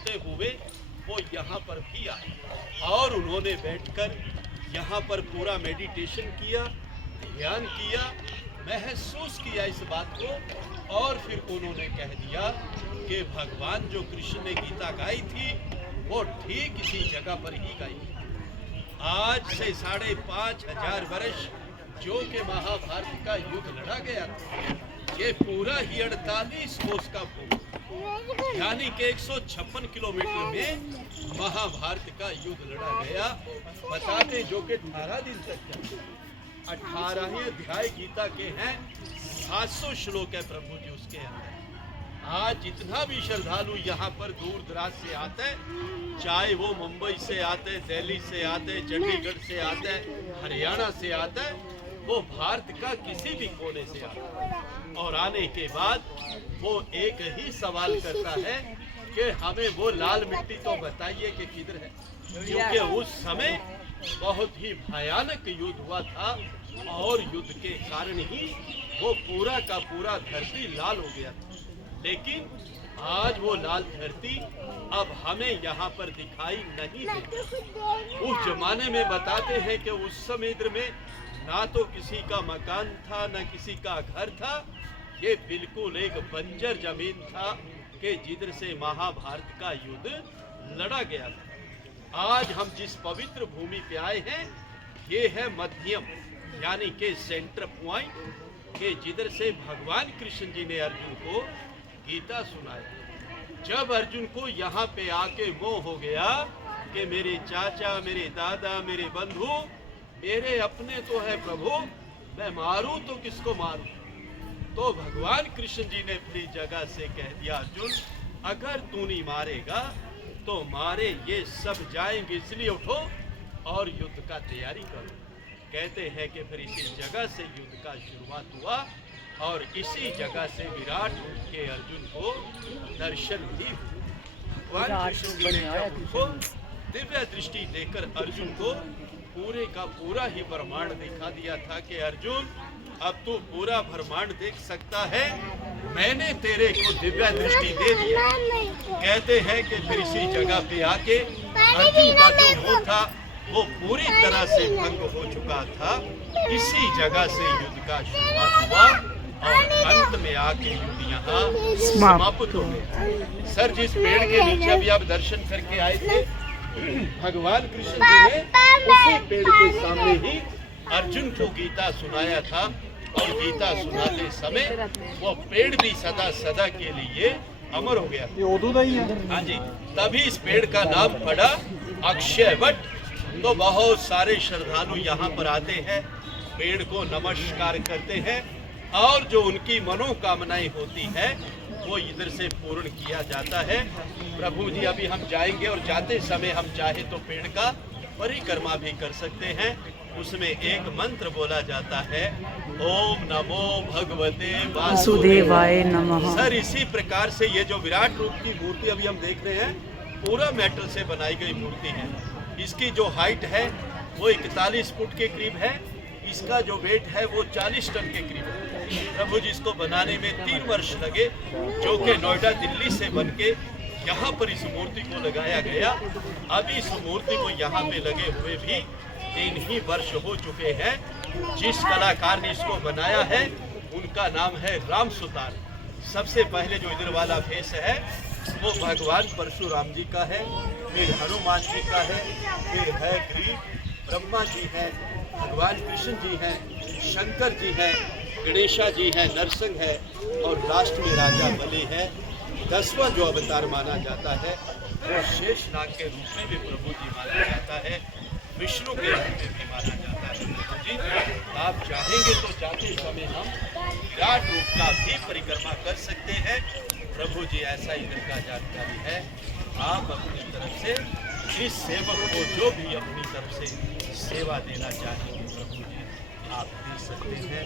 सुनते हुए वो यहाँ पर भी आए और उन्होंने बैठकर यहाँ पर पूरा मेडिटेशन किया, ध्यान किया, महसूस किया इस बात को और फिर उन्होंने कह दिया कि भगवान जो कृष्ण ने गीता गाई थी वो ठीक इसी जगह पर ही गाई। आज से 5,500 वर्ष जो कि महाभारत का युद्ध लड़ा गया था, ये पूरा ही 48 कोस का भूमि यानी कि 156 किलोमीटर में महाभारत का युद्ध लड़ा गया। बता दें जो कि 18 दिन तक चला। 18वें अध्याय गीता के हैं, 700 श्लोक है प्रभु जी उसके अंदर। आज जितना भी श्रद्धालु यहाँ पर दूर दराज से आते हैं, चाहे वो मुंबई से आते, दिल्ली से आते, चंडीगढ़ से आते, हरियाणा से आते हैं, वो भारत का किसी भी कोने से आता है और आने के बाद वो एक ही सवाल करता है कि हमें वो लाल मिट्टी तो बताइए कि किधर है, क्योंकि उस समय बहुत ही भयानक युद्ध हुआ था और युद्ध के कारण ही वो पूरा का पूरा धरती लाल हो गया था। लेकिन आज वो लाल धरती अब हमें यहाँ पर दिखाई नहीं देती। उस जमाने में बताते हैं कि उस समुद्र में ना तो किसी का मकान था न किसी का घर था, ये बिल्कुल एक बंजर जमीन था कि जिधर से महाभारत का युद्ध लड़ा गया था। आज हम जिस पवित्र भूमि पे आए हैं ये है मध्यम यानी कि सेंटर पॉइंट के जिधर से भगवान कृष्ण जी ने अर्जुन को गीता सुनाया। जब अर्जुन को यहाँ पे आके मोह हो गया कि मेरे चाचा, मेरे दादा, मेरे बंधु मेरे अपने तो है प्रभु, मैं मारूं तो किसको मारूं, तो भगवान कृष्ण जी ने अपनी जगह से कह दिया अर्जुन अगर तू नहीं मारेगा तो मारे ये सब जाएंगे, इसलिए उठो और युद्ध का तैयारी करो। कहते हैं कि फिर इसी जगह से युद्ध का शुरुआत हुआ और इसी जगह से विराट रूप के अर्जुन को दर्शन भी हुआ। भगवान कृष्ण जी ने उनको दिव्य दृष्टि देकर अर्जुन को पूरे का पूरा ही ब्रह्मांड दिखा दिया था कि अर्जुन अब तू पूरा ब्रह्मांड देख सकता है, मैंने तेरे को दिव्य दृष्टि दे दिया। कहते हैं कि फिर इसी जगह पे आके अर्जुन का जो मोह था वो पूरी तरह से भंग हो चुका था। इसी जगह से युद्ध का शुरुआत हुआ और अंत में आके युद्ध यहाँ समाप्त हो गया। सर जिस पेड़ के नीचे अभी आप दर्शन करके आए थे, भगवान कृष्ण जी ने उसी पेड़ के सामने ही अर्जुन को गीता सुनाया था और गीता सुनाते समय वो पेड़ भी सदा सदा के लिए अमर हो गया। हाँ जी, तभी इस पेड़ का नाम पड़ा अक्षय वट। तो बहुत सारे श्रद्धालु यहाँ पर आते हैं, पेड़ को नमस्कार करते हैं और जो उनकी मनोकामनाएं होती है वो इधर से पूर्ण किया जाता है। प्रभु जी अभी हम जाएंगे और जाते समय हम चाहे तो पेड़ का परिक्रमा भी कर सकते हैं। उसमें एक मंत्र बोला जाता है, ओम नमो भगवते वासुदेवाय नमः। सर इसी प्रकार से ये जो विराट रूप की मूर्ति अभी हम देख रहे हैं पूरा मेटल से बनाई गई मूर्ति है। इसकी जो हाइट है वो 41 फुट के करीब है, इसका जो वेट है वो 40 टन के करीब है। प्रभु जी इसको बनाने में 3 वर्ष लगे, जो कि नोएडा दिल्ली से बनके यहाँ पर इस मूर्ति को लगाया गया। अभी इस मूर्ति को यहाँ पे लगे हुए भी 3 ही वर्ष हो चुके हैं। जिस कलाकार ने इसको बनाया है उनका नाम है राम सुतार। सबसे पहले जो इधर वाला फेस है वो भगवान परशुराम जी का है, फिर हनुमान जी का है, फिर है ग्रीव, ब्रह्मा जी हैं, भगवान कृष्ण जी हैं, शंकर जी हैं, गणेशा जी हैं, नरसिंह है और लास्ट में राजा बलि है। 10वां जो अवतार माना जाता है वो शेषनाग के रूप में भी प्रभु जी माना जाता है, विष्णु के रूप में भी माना जाता है। प्रभु जी आप चाहेंगे तो जाते समय हम विराट रूप का भी परिक्रमा कर सकते हैं। प्रभु जी ऐसा इधर का जानकारी है। आप अपनी तरफ से इस सेवक को जो भी अपनी तरफ से सेवा देना चाहेंगे प्रभु जी आप दे सकते हैं।